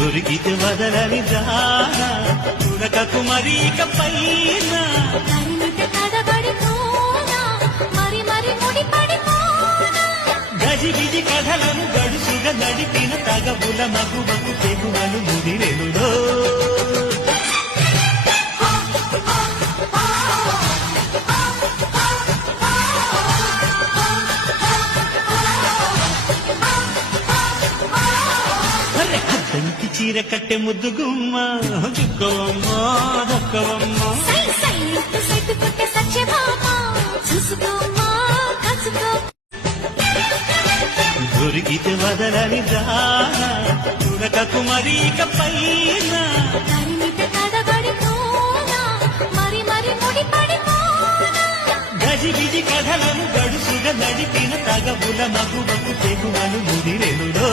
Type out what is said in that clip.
దొరికితే వదలని దాన ఉడకకు మరి ఇక పైన గజిబిజి కథలను గడుసుగా నడిపిన తగబుల మగువకు తెగువను ముదిరెనుడో అద్దంకి చీర కట్టె ముద్దు గుమ్మ దుఃఖవమ్మ దక్కవమ్మ దొరికితే వదలని దాన ఉడకకు మరి ఇక పైన గజిబిజి కథలను గడుసుగా నడిపిన తగబుల మగువకు తెగువను ముదిరెనుడో